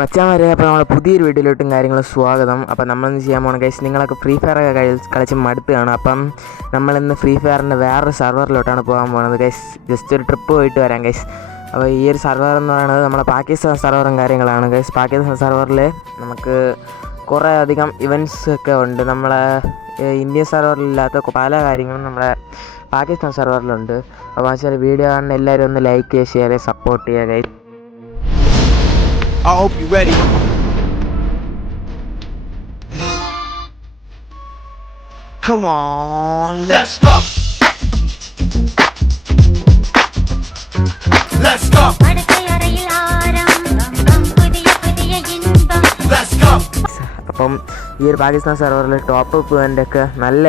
മച്ചാന്മാരെ, അപ്പോൾ നമ്മളെ പുതിയൊരു വീഡിയോയിലോട്ടും കാര്യങ്ങളും സ്വാഗതം. അപ്പോൾ നമ്മളിന്ന് ചെയ്യാൻ പോകുന്ന ഗൈസ്, നിങ്ങളൊക്കെ ഫ്രീ ഫയർ ഒക്കെ കളിച്ച് മടുത്തുകയാണ്. അപ്പം നമ്മളിന്ന് ഫ്രീ ഫയറിൻ്റെ വേറൊരു സെർവറിലോട്ടാണ് പോകാൻ പോകുന്നത് ഗൈസ്. ജസ്റ്റ് ഒരു ട്രിപ്പ് പോയിട്ട് വരാം ഗൈസ്. അപ്പോൾ ഈ ഒരു സെർവർ എന്ന് പറയുന്നത് നമ്മുടെ പാകിസ്ഥാൻ സെർവറും കാര്യങ്ങളാണ് ഗൈസ്. പാകിസ്ഥാൻ സെർവറിൽ നമുക്ക് കുറേ അധികം ഇവൻറ്റ്സ് ഒക്കെ ഉണ്ട്. നമ്മളെ ഇന്ത്യൻ സെർവറിലില്ലാത്ത പല കാര്യങ്ങളും നമ്മുടെ പാകിസ്ഥാൻ സെർവറിലുണ്ട്. അപ്പോൾ വെച്ചാൽ വീഡിയോ കാണുന്ന എല്ലാവരും ഒന്ന് ലൈക്ക് ചെയ്യുക, ഷെയർ ചെയ്യുക, സപ്പോർട്ട് ചെയ്യുക guys. I hope you're ready. Come on, let's go. Let's go. Let's go. അപ്പം ഈ ഒരു പാകിസ്ഥാൻ സെർവറിൽ ടോപ്പ് അപ്പ് ഇവൻ്റൊക്കെ നല്ല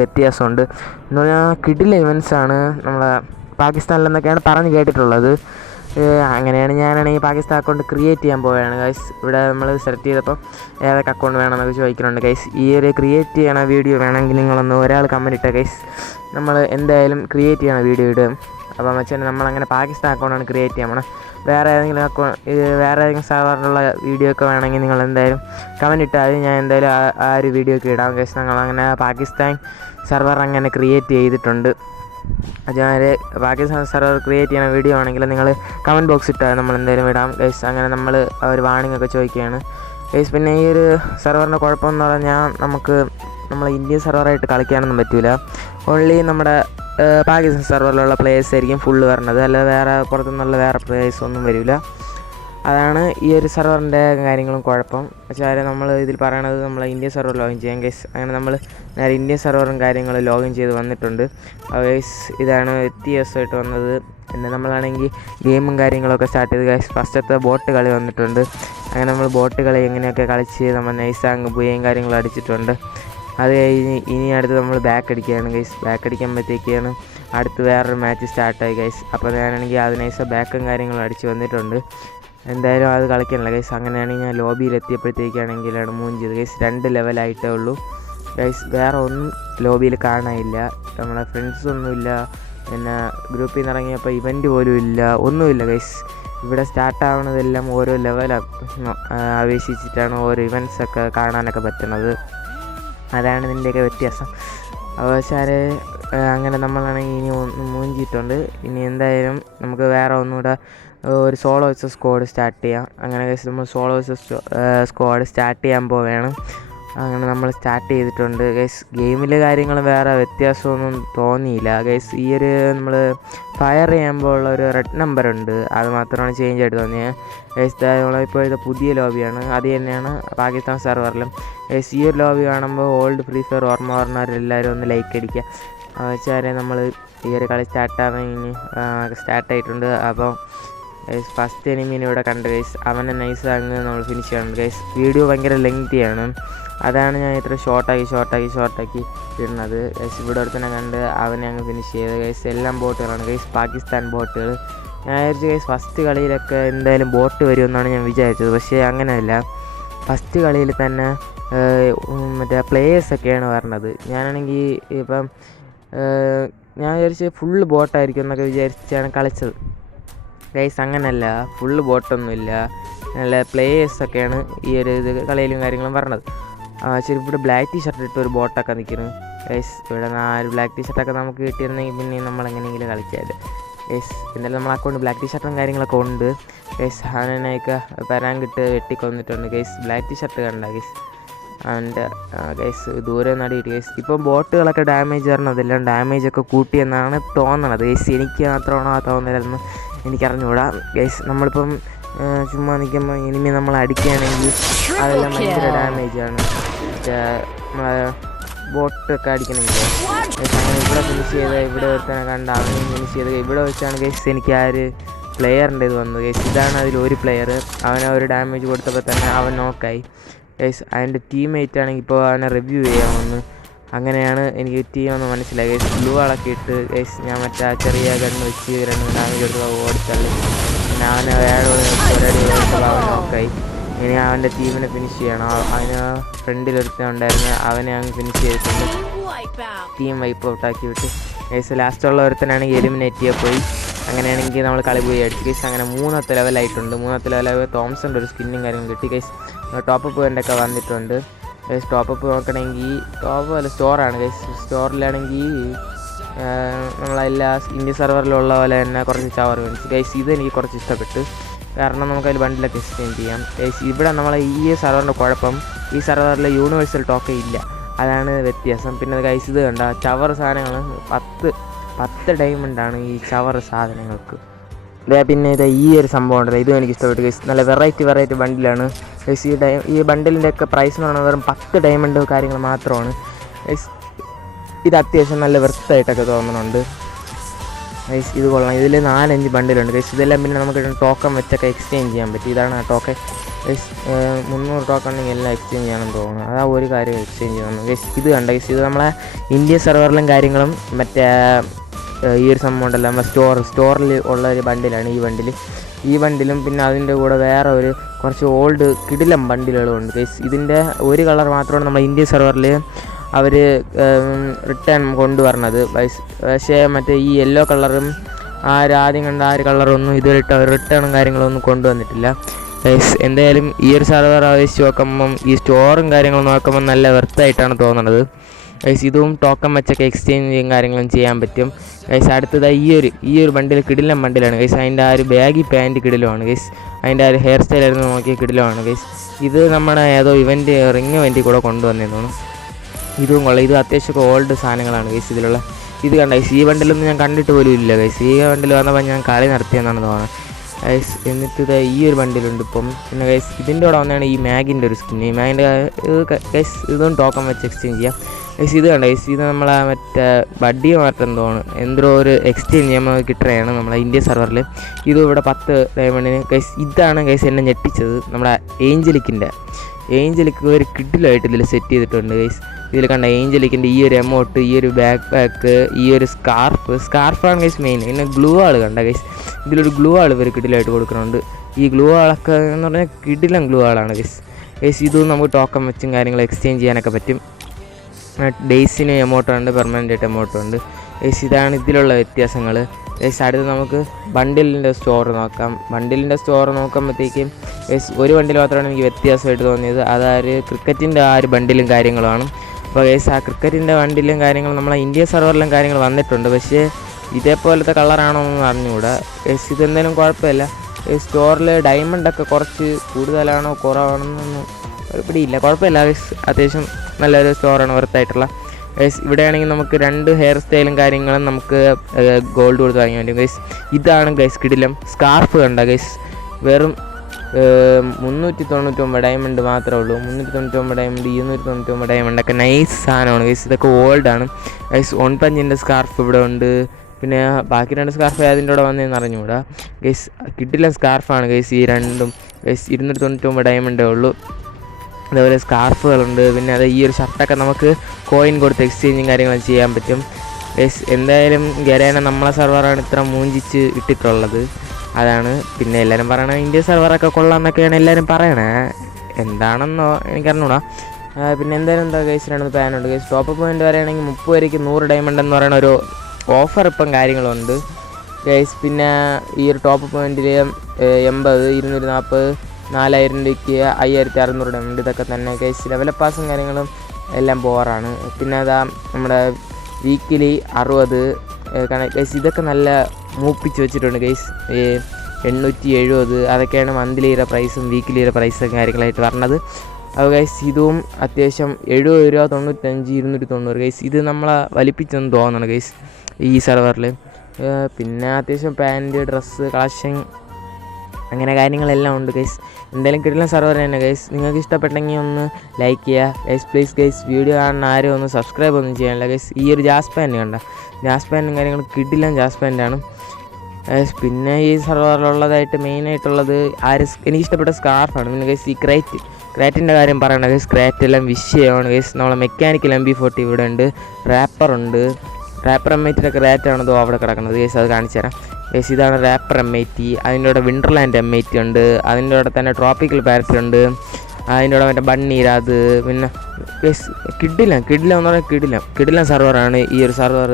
വ്യത്യാസമുണ്ട് എന്ന് പറഞ്ഞാൽ കിടില ഇവൻറ്റ്സാണ് നമ്മളെ പാകിസ്ഥാനിലെന്നൊക്കെയാണ് പറഞ്ഞ് കേട്ടിട്ടുള്ളത്. അങ്ങനെയാണ് ഞാനാണെങ്കിൽ പാകിസ്ഥാൻ അക്കൗണ്ട് ക്രിയേറ്റ് ചെയ്യാൻ പോവുകയാണ് ഗൈസ്. ഇവിടെ നമ്മൾ സെലക്ട് ചെയ്തപ്പോൾ ഏതൊക്കെ അക്കൗണ്ട് വേണമെന്നൊക്കെ ചോദിക്കുന്നുണ്ട് ഗൈസ്. ഈ ഒരു ക്രിയേറ്റ് ചെയ്യണ വീഡിയോ വേണമെങ്കിൽ നിങ്ങളൊന്ന് ഒരാൾ കമൻറ്റ് ഇട്ട ഗൈസ്. നമ്മൾ എന്തായാലും ക്രിയേറ്റ് ചെയ്യണ വീഡിയോ ഇടും. അപ്പോൾ വെച്ചാൽ നമ്മളങ്ങനെ പാകിസ്ഥാൻ അക്കൗണ്ടാണ് ക്രിയേറ്റ് ചെയ്യാൻ പോകണം. വേറെ ഏതെങ്കിലും സെർവറിലുള്ള വീഡിയോ ഒക്കെ വേണമെങ്കിൽ നിങ്ങൾ എന്തായാലും കമൻറ്റ് ഇട്ടാൽ ഞാൻ എന്തായാലും ആ ഒരു വീഡിയോ ഒക്കെ ഇടാം ഗൈസ്. ഞങ്ങളങ്ങനെ പാകിസ്ഥാൻ സെർവർ അങ്ങനെ ക്രിയേറ്റ് ചെയ്തിട്ടുണ്ട്. ഞാൻ പാകിസ്ഥാൻ സെർവർ ക്രിയേറ്റ് ചെയ്യുന്ന വീഡിയോ ആണെങ്കിൽ നിങ്ങൾ കമൻറ്റ് ബോക്സ് ഇട്ടാൽ നമ്മൾ എന്തായാലും ഇടാം ഗൈസ്. അങ്ങനെ നമ്മൾ ഒരു വാണിംഗ് ഒക്കെ ചോദിക്കുകയാണ് ഗൈസ്. പിന്നെ ഈ ഒരു സെർവറിൻ്റെ കുഴപ്പമെന്ന് പറഞ്ഞാൽ നമ്മൾ ഇന്ത്യൻ സെർവറായിട്ട് കളിക്കാനൊന്നും പറ്റില്ല. ഓൺലി നമ്മുടെ പാകിസ്ഥാൻ സെർവറിലുള്ള പ്ലേയേഴ്സ് ആയിരിക്കും ഫുള്ള് വരണത്. അല്ലാതെ വേറെ പുറത്തുനിന്നുള്ള വേറെ പ്ലേയേഴ്സ് ഒന്നും വരില്ല. അതാണ് ഈ ഒരു സെർവറിൻ്റെ കാര്യങ്ങളും കുഴപ്പം. പക്ഷേ നമ്മൾ ഇതിൽ പറയണത് നമ്മൾ ഇന്ത്യൻ സെർവർ ലോഗിൻ ചെയ്യാം ഗൈസ്. അങ്ങനെ നമ്മൾ നേരെ ഇന്ത്യൻ സെർവറും കാര്യങ്ങളും ലോഗിൻ ചെയ്ത് വന്നിട്ടുണ്ട് ഗൈസ്. ഇതാണ് വ്യത്യാസമായിട്ട് വന്നത്. പിന്നെ നമ്മളാണെങ്കിൽ ഗെയിമും കാര്യങ്ങളൊക്കെ സ്റ്റാർട്ട് ചെയ്ത് ഗൈസ്. ഫസ്റ്റത്തെ ബോട്ട് കളി വന്നിട്ടുണ്ട്. അങ്ങനെ നമ്മൾ ബോട്ട് കളി എങ്ങനെയൊക്കെ കളിച്ച് നമ്മൾ നൈസാങ് ബുയയും കാര്യങ്ങളും അടിച്ചിട്ടുണ്ട്. അത് കഴിഞ്ഞ് ഇനി അടുത്ത് നമ്മൾ ബാക്ക് അടിക്കുകയാണ് ഗൈസ്. ബാക്ക് അടിക്കുമ്പോഴത്തേക്കാണ് അടുത്ത് വേറൊരു മാച്ച് സ്റ്റാർട്ടായി ഗൈസ്. അപ്പോൾ ഞാനാണെങ്കിൽ അത് നൈസാ ബാക്കും കാര്യങ്ങളും അടിച്ച് വന്നിട്ടുണ്ട്. എന്തായാലും അത് കളിക്കാനില്ല ഗൈസ്. അങ്ങനെയാണെങ്കിൽ ഞാൻ ലോബിയിൽ എത്തിയപ്പോഴത്തേക്കാണെങ്കിലാണ് മൂഞ്ചത് ഗൈസ്. 2 ലെവലായിട്ടേ ഉള്ളൂ ഗൈസ്. വേറെ ഒന്നും ലോബിയിൽ കാണാനില്ല. നമ്മളെ ഫ്രണ്ട്സൊന്നുമില്ല. പിന്നെ ഗ്രൂപ്പിൽ നിന്ന് ഇറങ്ങിയപ്പോൾ ഇവൻറ്റ് പോലും ഇല്ല, ഒന്നുമില്ല ഗൈസ്. ഇവിടെ സ്റ്റാർട്ടാവുന്നതെല്ലാം ഓരോ ലെവൽ ആവേശിച്ചിട്ടാണ് ഓരോ ഇവൻറ്റ്സൊക്കെ കാണാനൊക്കെ പറ്റുന്നത്. അതാണ് ഇതിൻ്റെയൊക്കെ വ്യത്യാസം. പക്ഷേ അങ്ങനെ നമ്മളാണെങ്കിൽ ഇനി മൂഞ്ചിയിട്ടുണ്ട്. ഇനി എന്തായാലും നമുക്ക് വേറെ ഒന്നുകൂടെ ഒരു സോളോ വെച്ച സ്ക്വാഡ് സ്റ്റാർട്ട് ചെയ്യാം. അങ്ങനെ നമ്മൾ സോളോ വെച്ച സ്ക്വാഡ് സ്റ്റാർട്ട് ചെയ്യാൻ പോവുകയാണ്. അങ്ങനെ നമ്മൾ സ്റ്റാർട്ട് ചെയ്തിട്ടുണ്ട് ഗൈസ്. ഗെയിമിലെ കാര്യങ്ങൾ വേറെ വ്യത്യാസമൊന്നും തോന്നിയില്ല ഗൈസ്. ഈ ഒരു നമ്മൾ ഫയർ ചെയ്യുമ്പോൾ ഉള്ള ഒരു റെഡ് നമ്പറുണ്ട്, അത് മാത്രമാണ് ചേഞ്ച് ആയിട്ട് തോന്നിയത് ഗൈസ്. ഇപ്പോഴത്തെ പുതിയ ലോബിയാണ്, അത് തന്നെയാണ് പാകിസ്ഥാൻ സെർവറിലും ഗൈസ്. ഈ ഒരു ലോബി കാണുമ്പോൾ ഓൾഡ് ഫ്രീ ഫയർ ഓർമ്മ പറഞ്ഞവരെല്ലാവരും ഒന്ന് ലൈക്ക് അടിക്കുക. വെച്ചാൽ നമ്മൾ ഈ ഒരു കളി സ്റ്റാർട്ടായിട്ടുണ്ട്. അപ്പോൾ ഫസ്റ്റ് എനിമീനെ ഇവിടെ കണ്ട് ഗൈസ്. അവനെ നൈസാങ്ങ് നമ്മൾ ഫിനിഷ് ചെയ്യണം ഗൈസ്. വീഡിയോ ഭയങ്കര ലെങ്തിയാണ്, അതാണ് ഞാൻ ഇത്ര ഷോർട്ടാക്കി ഇടുന്നത് ഗൈസ്. ഇവിടെ ഒരുത്തനെ കണ്ട് അവനെ അങ്ങ് ഫിനിഷ് ചെയ്ത് ഗൈസ്. എല്ലാം ബോട്ടുകളാണ് ഗൈസ്, പാകിസ്ഥാൻ ബോട്ടുകൾ. ഞാൻ വിചാരിച്ചു ഗൈസ് ഫസ്റ്റ് കളിയിലൊക്കെ എന്തായാലും ബോട്ട് വരുമെന്നാണ് ഞാൻ വിചാരിച്ചത്. പക്ഷേ അങ്ങനെയല്ല, ഫസ്റ്റ് കളിയിൽ തന്നെ മറ്റേ പ്ലേയേഴ്സൊക്കെയാണ് വരണത്. ഞാനാണെങ്കിൽ ഇപ്പം ഞാൻ വിചാരിച്ച് ഫുള്ള് ബോട്ടായിരിക്കും എന്നൊക്കെ വിചാരിച്ചാണ് കളിച്ചത് ഗൈസ്. അങ്ങനെയല്ല, ഫുള്ള് ബോട്ടൊന്നുമില്ല, നല്ല പ്ലേയേഴ്സൊക്കെയാണ് ഈ ഒരു കളിയിലും കാര്യങ്ങളും പറഞ്ഞത്. ശരി, ഇവിടെ ബ്ലാക്ക് ടീ ഷർട്ട് ഇട്ട് ഒരു ബോട്ടൊക്കെ നിൽക്കുന്നു ഗൈസ്. ഇവിടെ ഒരു ബ്ലാക്ക് ടീ ഷർട്ടൊക്കെ നമുക്ക് കിട്ടിയിരുന്നെങ്കിൽ പിന്നെ നമ്മളെങ്ങനെയെങ്കിലും കളിച്ചാൽ ഗൈസ്. എന്തായാലും നമ്മൾ അക്കൗണ്ട് ബ്ലാക്ക് ടീ ഷർട്ടും കാര്യങ്ങളൊക്കെ ഉണ്ട് ഗൈസ്. അവനെയൊക്കെ പരാങ്കിട്ട് വെട്ടിക്കൊന്നിട്ടുണ്ട് ഗൈസ്. ബ്ലാക്ക് ടീ ഷർട്ട് കണ്ട ഗൈസ്. അവൻ്റെ ഗൈസ് ദൂരെ നടിയിട്ട് ഗൈസ്. ഇപ്പം ബോട്ടുകളൊക്കെ ഡാമേജ് വരണതെല്ലാം ഡാമേജൊക്കെ കൂട്ടിയെന്നാണ് തോന്നണത് ഗൈസ്. എനിക്ക് മാത്രമാണോ ആ തോന്നലെന്ന് എനിക്കറിഞ്ഞുകൂടാ ഗൈസ്. നമ്മളിപ്പം ചുമ്മാ നിൽക്കുമ്പോൾ ഇനിമേ നമ്മൾ അടിക്കുകയാണെങ്കിൽ അതെല്ലാം ഭയങ്കര ഡാമേജാണ്. നമ്മളെ ബോട്ടൊക്കെ അടിക്കണമെങ്കിൽ അങ്ങനെ ഇവിടെ ഫിനിഷ് ചെയ്ത് ഇവിടെ ഒരുത്തനെ കണ്ട അവനെയും ഫിനിഷ് ചെയ്ത് ഇവിടെ വെച്ചാണ് ഗൈസ് എനിക്ക് ആ ഒരു പ്ലെയറിൻ്റെ ഇത് വന്നത് ഗൈസ്. ഇതാണ് അതിലൊരു പ്ലെയർ. അവനെ ഒരു ഡാമേജ് കൊടുത്തപ്പോൾ തന്നെ അവൻ നോക്കായി ഗൈസ്. അതിൻ്റെ ടീംമേറ്റ് ആണെങ്കിൽ ഇപ്പോൾ അവനെ റിവ്യൂ ചെയ്യാമെന്ന്. അങ്ങനെയാണ് എനിക്ക് ടീമെന്ന് മനസ്സിലായി ഗൈസ്. ബ്ലൂ ആളൊക്കെ ഇട്ട് ഗൈസ് ഞാൻ മറ്റേ ചെറിയ ഗണ്ണ് വെച്ച് 2 ഡാമേജ് കൊടുത്ത് ഓടിത്തള്ളി. പിന്നെ അവനെ വേറെ ഒരടി കൊടുത്തപ്പോൾ അവൻ നോക്കായി. ഇനി അവൻ്റെ ടീമിനെ ഫിനിഷ് ചെയ്യണം. അതിന് ഫ്രണ്ടിലൊരുത്തൻ ഉണ്ടായിരുന്നു, അവനെ അങ്ങ് ഫിനിഷ് ചെയ്തിട്ടുണ്ട്. ടീം വൈപ്പ് ഔട്ടാക്കി വിട്ട് ഗൈസ്. ലാസ്റ്റുള്ള ഒരുത്തനാണെങ്കിൽ എലിമിനേറ്റ് ചെയ്യാൻ പോയി അങ്ങനെയാണെങ്കിൽ നമ്മൾ കളി പോയി അടിച്ച് ഗൈസ്. അങ്ങനെ 3ാമത്തെ ലെവലായിട്ടുണ്ട്. 3ാമത്തെ ലെവലായി തോംസൻ്റെ ഒരു സ്കിന്നും കാര്യങ്ങളും കിട്ടി ഗൈസ്. ടോപ്പപ്പ് വേണ്ടൊക്കെ വന്നിട്ടുണ്ട് ഗൈസ്. ടോപ്പപ്പ് നോക്കണമെങ്കിൽ ടോപ്പ് അല്ല സ്റ്റോറാണ് ഗൈസ്. സ്റ്റോറിലാണെങ്കിൽ നമ്മളെല്ലാ ഇന്ത്യ സെർവറിലുള്ള പോലെ തന്നെ കുറച്ച് ചവർ മേടിച്ചു ഗൈസ്. ഇതെനിക്ക് കുറച്ച് ഇഷ്ടപ്പെട്ടു, കാരണം നമുക്കതിൽ ബണ്ടിലൊക്കെ എക്സ്ചേഞ്ച് ചെയ്യാം ഗൈസ്. ഇവിടെ നമ്മളെ ഈ സെർവറിൻ്റെ കുഴപ്പം, ഈ സെർവറിൽ യൂണിവേഴ്സൽ ടോക്കൺ ഇല്ല, അതാണ് വ്യത്യാസം. പിന്നെ ഗൈസ് ഇത് കണ്ട ചവർ സാധനങ്ങൾ 10 ഡയമണ്ടാണ് ഈ ചവർ സാധനങ്ങൾക്ക്. പിന്നെ ഇത് ഈ ഒരു സംഭവം ഉണ്ടല്ലോ, ഇതും എനിക്ക് ഇഷ്ടപ്പെട്ടു ഗൈസ്. നല്ല വെറൈറ്റി ബണ്ടിലാണ് ഗൈസ്. ഈ ബണ്ടിലിൻ്റെ ഒക്കെ പ്രൈസ് എന്ന് പറഞ്ഞാൽ വെറും 10 ഡയമണ്ട് കാര്യങ്ങൾ മാത്രമാണ് ഗൈസ്. ഇത് അത്യാവശ്യം നല്ല വൃത്തായിട്ടൊക്കെ തോന്നുന്നുണ്ട് ഗൈസ്. ഇത് കൊള്ളാം. ഇതിൽ 4-5 ബണ്ടിലുണ്ട് ഗൈസ്. ഇതെല്ലാം പിന്നെ നമുക്ക് ടോക്കൺ വെച്ചൊക്കെ എക്സ്ചേഞ്ച് ചെയ്യാൻ പറ്റും. ഇതാണ് ആ ടോക്കൺ ഗൈസ്. 300 ടോക്കൺ ഉണ്ടെങ്കിൽ എല്ലാം എക്സ്ചേഞ്ച് ചെയ്യണമെന്ന് തോന്നുന്നു. അതാ ഒരു കാര്യം എക്സ്ചേഞ്ച് ചെയ്യണം ഗൈസ്. ഇത് കണ്ട ഗൈസ്, ഇത് നമ്മളെ ഇന്ത്യ സെർവറിലും കാര്യങ്ങളും മറ്റേ ഈ ഒരു സംഭവം ഉണ്ടല്ലോ, നമ്മൾ സ്റ്റോറിൽ ഉള്ള ഒരു ബണ്ടിലാണ് ഈ ബണ്ടിലും പിന്നെ അതിൻ്റെ കൂടെ വേറെ ഒരു കുറച്ച് ഓൾഡ് കിടിലം ബണ്ടിലുകളുണ്ട് ഗൈസ്. ഇതിൻ്റെ ഒരു കളർ മാത്രമാണ് നമ്മൾ ഇന്ത്യ സെർവറിൽ അവർ റിട്ടേൺ കൊണ്ടുവരണത് ഗൈസ്. പക്ഷേ മറ്റേ ഈ യെല്ലോ കളറും ആദ്യം കണ്ട ആ ഒരു കളറൊന്നും ഇതുവരെ റിട്ടേണും കാര്യങ്ങളൊന്നും കൊണ്ടുവന്നിട്ടില്ല ഗൈസ്. എന്തായാലും ഈ ഒരു സെർവർ ആവശ്യം നോക്കുമ്പം ഈ സ്റ്റോറും കാര്യങ്ങളും നോക്കുമ്പോൾ നല്ല വെർത്തായിട്ടാണ് തോന്നുന്നത് ഗൈസ്. ഇതും ടോക്കൺ വെച്ചൊക്കെ എക്സ്ചേഞ്ചും കാര്യങ്ങളും ചെയ്യാൻ പറ്റും ഗൈസ്. അടുത്തത് ഈ ഒരു ബണ്ടിൽ കിടിലം ബണ്ടിലാണ് ഗൈസ്. അതിൻ്റെ ആ ഒരു ബാഗി പാൻറ്റ് കിടിലമാണ് ഗൈസ്. അതിൻ്റെ ആ ഒരു ഹെയർ സ്റ്റൈലായിരുന്നു നോക്കിയ കിടിലമാണ് ഗൈസ്. ഇത് നമ്മുടെ ഏതോ റിങ് ഇവൻറ്റിൽ കൂടെ കൊണ്ടുവന്നതാണ്. ഇതും കൊള്ളാം. ഇത് അത്യാവശ്യമൊക്കെ ഓൾഡ് സാധനങ്ങളാണ് ഗൈസ് ഇതിലുള്ള. ഇത് കണ്ട ഗൈസ്, ഈ ബണ്ടിലൊന്നും ഞാൻ കണ്ടിട്ട് പോലും ഇല്ല ഗൈസ്. ഈ ബണ്ടിൽ വന്നപ്പോൾ ഞാൻ കളി നടത്തിയെന്നാണ് തോന്നുന്നത് ഗൈസ്. എന്നിട്ട് ഇത് ഈ ഒരു ബണ്ടിലുണ്ട് ഇപ്പം. പിന്നെ ഗൈസ് ഇതിൻ്റെ കൂടെ വന്നതാണ് ഈ മാഗിൻ്റെ ഒരു സ്കിൻ. ഈ മാഗിൻ്റെ ഗൈസ് ഇതും ടോക്കൺ വെച്ച് എക്സ്ചേഞ്ച് ചെയ്യാം ഗൈസ്. ഇത് കണ്ട ഗൈസ്, ഇത് നമ്മളെ മറ്റേ ബഡ്ഡിയെ മാറ്റം തോന്നുന്നു എന്തോ ഒരു എക്സ്ചേഞ്ച് ചെയ്യുമ്പോൾ കിട്ടുകയാണ് നമ്മളെ ഇന്ത്യ സെർവറിൽ. ഇതും ഇവിടെ 10 ഡയമണ്ടിന് ഗൈസ്. ഇതാണ് ഗൈസ് എന്നെ ഞെട്ടിച്ചത്, നമ്മുടെ ഏഞ്ചലിക്ക് ഒരു കിഡിലായിട്ട് ഇതിൽ സെറ്റ് ചെയ്തിട്ടുണ്ട് ഗൈസ്. ഇതിൽ കണ്ട ഏഞ്ചലിക്കിൻ്റെ ഈ ഒരു എമൗണ്ട്, ഈ ഒരു ബാക്ക് പാക്ക്, ഈ ഒരു സ്കാർഫാണ് ഗൈസ് മെയിൻ. പിന്നെ ഗ്ലൂ ആൾ കണ്ട ഗൈസ്, ഇതിലൊരു ഗ്ലൂ ആൾ ഇവർ കിഡിലായിട്ട് കൊടുക്കുന്നുണ്ട്. ഈ ഗ്ലൂ ആളൊക്കെ എന്ന് പറഞ്ഞാൽ കിഡിലം ഗ്ലൂ ആളാണ് ഗൈസ്. ഇതും നമുക്ക് ടോക്കൺ വെച്ചും കാര്യങ്ങൾ എക്സ്ചേഞ്ച് ചെയ്യാനൊക്കെ പറ്റും. ഡേയ്സിന് എമൗണ്ട്, പെർമനൻ്റ് ആയിട്ട് എമൗണ്ട് ഗൈസ്. ഇതാണ് ഇതിലുള്ള വ്യത്യാസങ്ങൾ ഗൈസ്. അടുത്ത് നമുക്ക് ബണ്ടിലിൻ്റെ സ്റ്റോർ നോക്കാം. ബണ്ടിലിൻ്റെ സ്റ്റോർ നോക്കുമ്പോഴത്തേക്കും ഗൈസ് ഒരു ബണ്ടിൽ മാത്രമാണ് എനിക്ക് വ്യത്യാസമായിട്ട് തോന്നിയത്. അതായത് ക്രിക്കറ്റിൻ്റെ ആ ഒരു ബണ്ടിലും കാര്യങ്ങളുമാണ്. അപ്പോൾ ഗൈസ് ആ ക്രിക്കറ്റിൻ്റെ ബണ്ടിലും കാര്യങ്ങളും നമ്മളെ ഇന്ത്യ സെർവറിലും കാര്യങ്ങൾ വന്നിട്ടുണ്ട്. പക്ഷേ ഇതേപോലത്തെ കളറാണോ എന്ന് അറിഞ്ഞുകൂടാ ഗൈസ്. ഇതെന്തായാലും കുഴപ്പമില്ല. സ്റ്റോറിൽ ഡയമണ്ടൊക്കെ കുറച്ച് കൂടുതലാണോ കുറവാണെന്നൊന്നും ഒരു പിടിയില്ല. കുഴപ്പമില്ല ഗൈസ്, അത്യാവശ്യം നല്ലൊരു സ്റ്റോറാണ് വർത്തായിട്ടുള്ള ഗൈസ്. ഇവിടെയാണെങ്കിൽ നമുക്ക് 2 ഹെയർ സ്റ്റൈലും കാര്യങ്ങളും നമുക്ക് ഗോൾഡ് കൊടുത്ത് വാങ്ങിക്കാൻ പറ്റും ഗൈസ്. ഇതാണ് ഗൈസ് കിടിലം സ്കാർഫ് കണ്ട ഗൈസ്. വെറും 399 ഡയമണ്ട് മാത്രമേ ഉള്ളൂ. 399 ഡയമണ്ട്, 299 ഡയമണ്ടൊക്കെ നൈസ് സാധനമാണ് ഗൈസ്. ഇതൊക്കെ ഓൾഡാണ് ഗൈസ്. 1 പഞ്ചിൻ്റെ സ്കാർഫ് ഇവിടെ ഉണ്ട്. പിന്നെ ബാക്കി 2 സ്കാർഫ് അതിൻ്റെ കൂടെ വന്നതെന്ന് അറിഞ്ഞുകൂടാ ഗൈസ്. കിടിലം സ്കാർഫാണ് ഗൈസ് ഈ രണ്ടും ഗൈസ്. 299 ഡയമണ്ടേ ഉള്ളൂ. അതേപോലെ സ്കാർഫുകളുണ്ട്. പിന്നെ അത് ഈ ഒരു ഷർട്ടൊക്കെ നമുക്ക് കോയിൻ കൊടുത്ത് എക്സ്ചേഞ്ചും കാര്യങ്ങളും ചെയ്യാൻ പറ്റും ഗൈസ്. എന്തായാലും ഗരേന നമ്മളെ സെർവറാണ് ഇത്ര മൂഞ്ചിച്ച് ഇട്ടിട്ടുള്ളത്, അതാണ്. പിന്നെ എല്ലാവരും പറയണത് ഇന്ത്യ സെർവറൊക്കെ കൊള്ളാമെന്നൊക്കെയാണ് എല്ലാവരും പറയണേ, എന്താണെന്നോ എനിക്കറിഞ്ഞൂടാ. പിന്നെ എന്തായാലും എന്താ ഗൈസ് 2 പാനുണ്ട് ഗൈസ്. ടോപ്പ് പോയിൻ്റ് പറയുകയാണെങ്കിൽ 30 വരെയ്ക്ക് 100 ഡയമണ്ട് എന്ന് പറയുന്ന ഒരു ഓഫർ ഇപ്പം കാര്യങ്ങളുണ്ട് ഗൈസ്. പിന്നെ ഈ ഒരു ടോപ്പ് പോയിൻറ്റിൽ 80, 240, 4000 രൂപയ്ക്ക് 5600 ഡയമണ്ട് ഇതൊക്കെ തന്നെ ഗൈസ്. ലെവൽ പാസും കാര്യങ്ങളും എല്ലാം ബോറാണ്. പിന്നെ അതാ നമ്മുടെ വീക്കിലി 60 ഗൈസ്. ഇതൊക്കെ നല്ല മൂപ്പിച്ച് വെച്ചിട്ടുണ്ട് ഗൈസ്. 870 അതൊക്കെയാണ് മന്ത്ലിയുടെ പ്രൈസും വീക്കിലിയുടെ പ്രൈസും കാര്യങ്ങളായിട്ട് പറഞ്ഞത്. അപ്പോൾ ഗൈസ് ഇതും അത്യാവശ്യം 70 രൂപ, 95, 290 ഗൈസ്. ഇത് നമ്മളെ വലിപ്പിച്ചെന്ന് തോന്നണം ഗൈസ് ഈ സെർവറിൽ. പിന്നെ അത്യാവശ്യം പാൻറ്റ്, ഡ്രസ്സ്, കളക്ഷൻ അങ്ങനെ കാര്യങ്ങളെല്ലാം ഉണ്ട് ഗൈസ്. എന്തായാലും കിട്ടുന്ന സെർവർ തന്നെ ഗൈസ്. നിങ്ങൾക്ക് ഇഷ്ടപ്പെട്ടെങ്കിൽ ഒന്ന് ലൈക്ക് ചെയ്യുക ഗൈസ്, പ്ലീസ് ഗൈസ്. വീഡിയോ കാണുന്ന ആരും ഒന്ന് സബ്സ്ക്രൈബ് ഒന്നും ചെയ്യാനില്ല ഗൈസ്. ഈ ഒരു ജാസ് പാൻറ്റ് കണ്ട, ജാസ് പാൻറ്റും കാര്യങ്ങളും കിടിലം ജാസ് പാൻറ്റാണ് ഗൈസ്. പിന്നെ ഈ സെർവറിലുള്ളതായിട്ട് മെയിനായിട്ടുള്ളത് എനിക്കിഷ്ടപ്പെട്ട സ്കാർഫാണ്. പിന്നെ ഗൈസ് ഈ ക്രാറ്റിൻ്റെ കാര്യം പറയണ ഗൈസ്. ക്രാറ്റെല്ലാം വിഷയമാണ് ഗൈസ്. നമ്മളെ മെക്കാനിക്കൽ MB40 ഇവിടെ ഉണ്ട്. റാപ്പറുണ്ട്. റാപ്പർ M80 ക്രാറ്റാണതോ അവിടെ കിടക്കുന്നത് ഗൈസ്, അത് കാണിച്ചു തരാം ഗൈസ്. ഇതാണ് റാപ്പർ M80. അതിൻ്റെ കൂടെ വിൻ്റർലാൻഡ് M80 ഉണ്ട്. അതിൻ്റെ കൂടെ തന്നെ ട്രോപ്പിക്കൽ പാരറ്റ് ഉണ്ട്. അതിൻ്റെ കൂടെ മറ്റേ ബണ്ണീരാത്. പിന്നെ ഗൈസ് കിടിലം എന്ന് പറഞ്ഞാൽ കിടിലം സെർവറാണ് ഈ ഒരു സെർവർ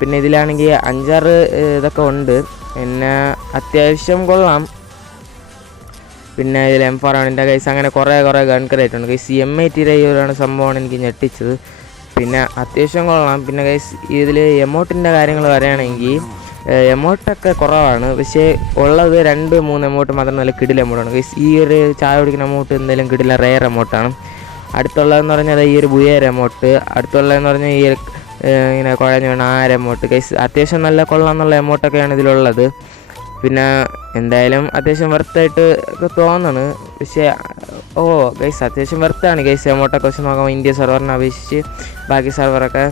പിന്നെ ഇതിലാണെങ്കിൽ 5-6 ഇതൊക്കെ ഉണ്ട്. പിന്നെ അത്യാവശ്യം കൊള്ളാം. പിന്നെ ഇതിൽ M4 ആണ് എൻ്റെ കൈസ്. അങ്ങനെ കുറേ ഗൺ ക്രേറ്റ് ഉണ്ട് കൈസ്. M80 ഈ ഒരു സംഭവമാണ് എനിക്ക് ഞെട്ടിച്ചത്. പിന്നെ അത്യാവശ്യം കൊള്ളാം. പിന്നെ കൈസ് ഇതിൽ എമൗട്ടിൻ്റെ കാര്യങ്ങൾ പറയുകയാണെങ്കിൽ എമൗട്ടൊക്കെ കുറവാണ്. പക്ഷേ ഉള്ളത് 2-3 എമൗട്ട് മാത്രം നല്ല കിടിൽ എമൗട്ടാണ് കൈസ്. ഈ ഒരു ചായ കുടിക്കുന്ന എമൗട്ട് എന്തെങ്കിലും കിടില റെയർ എമൗട്ടാണ്. അടുത്തുള്ളതെന്ന് പറഞ്ഞാൽ ഈ ഒരു ബുയർ എമൗട്ട്. അടുത്തുള്ളതെന്ന് പറഞ്ഞാൽ ഈ ഇങ്ങനെ കുഴഞ്ഞു വേണം ആ ഒരു എമൗട്ട് കൈസ്. അത്യാവശ്യം നല്ല കൊള്ളാമെന്നുള്ള എമൗട്ടൊക്കെയാണ് ഇതിലുള്ളത്. പിന്നെ എന്തായാലും അത്യാവശ്യം വെർത്തായിട്ട് ഒക്കെ തോന്നണ്. പക്ഷേ ഗൈസ് അത്യാവശ്യം വെർത്താണ് ഗൈസ് എമൗട്ടൊക്കെ വെച്ച് നോക്കുമ്പോൾ ഇന്ത്യ സെർവറിനെ അപേക്ഷിച്ച് ബാക്കി സെർവറൊക്കെ.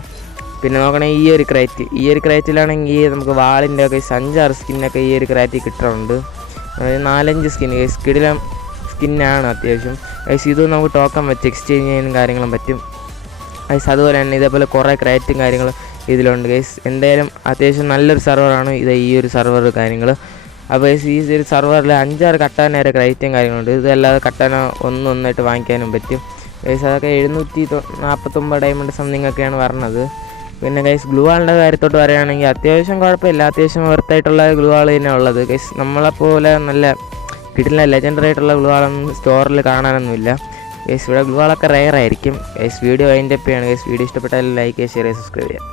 പിന്നെ നോക്കണേ ഈ ഒരു ക്രൈറ്റിലാണെങ്കിൽ നമുക്ക് വാളിൻ്റെ ഗൈസ് 5-6 സ്കിന്നൊക്കെ ഈ ഒരു ക്രൈറ്റിൽ കിട്ടുന്നുണ്ട്. അതായത് 4-5 സ്കിൻ ഗൈസ്. കിടിലം സ്കിന്നാണ് അത്യാവശ്യം ഗൈസ്. ഇത് നമുക്ക് ടോക്കൺ വെച്ച് എക്സ്ചേഞ്ച് ചെയ്യാനും കാര്യങ്ങളും പറ്റും ഗൈസ്. അതുപോലെ തന്നെ ഇതേപോലെ കുറേ ക്രൈറ്റും കാര്യങ്ങളും ഇതിലുണ്ട് ഗൈസ്. എന്തായാലും അത്യാവശ്യം നല്ലൊരു സെർവറാണ് ഇത്, ഈ ഒരു സെർവർ കാര്യങ്ങൾ. അപ്പോൾ ഈ ഒരു സെർവറിൽ 5-6 കട്ടാന വരെ ക്രൈറ്റും കാര്യങ്ങളുണ്ട്. ഇതല്ലാതെ കട്ടാന ഒന്നൊന്നായിട്ട് വാങ്ങിക്കാനും പറ്റും ഗൈസ്. അതൊക്കെ 749 ഡയമണ്ട് സംതിങ് ഒക്കെയാണ് പറഞ്ഞത്. പിന്നെ ഗൈസ് ഗ്ലൂ വാളിൻ്റെ കാര്യത്തോട്ട് പറയുകയാണെങ്കിൽ അത്യാവശ്യം കുഴപ്പമില്ല. അത്യാവശ്യം വെർത്തായിട്ടുള്ള ഗ്ലൂ വാൾ തന്നെ ഉള്ളത് ഗൈസ്. നമ്മളെപ്പോലെ നല്ല കിടില ലെജൻഡറി ആയിട്ടുള്ള ഗ്ലൂ വാളൊന്നും സ്റ്റോറിൽ കാണാനൊന്നുമില്ല ഗൈസ്. ഇവിടെ ഗ്ലൂ വാളൊക്കെ റെയർ ആയിരിക്കും ഗൈസ്. വീഡിയോ അതിൻ്റെ ഒക്കെയാണ് ഗൈസ്. വീഡിയോ ഇഷ്ടപ്പെട്ടാൽ ലൈക്ക് ചെയ്യുക, ഷെയർ ചെയ്യുക, സബ്സ്ക്രൈബ് ചെയ്യുക.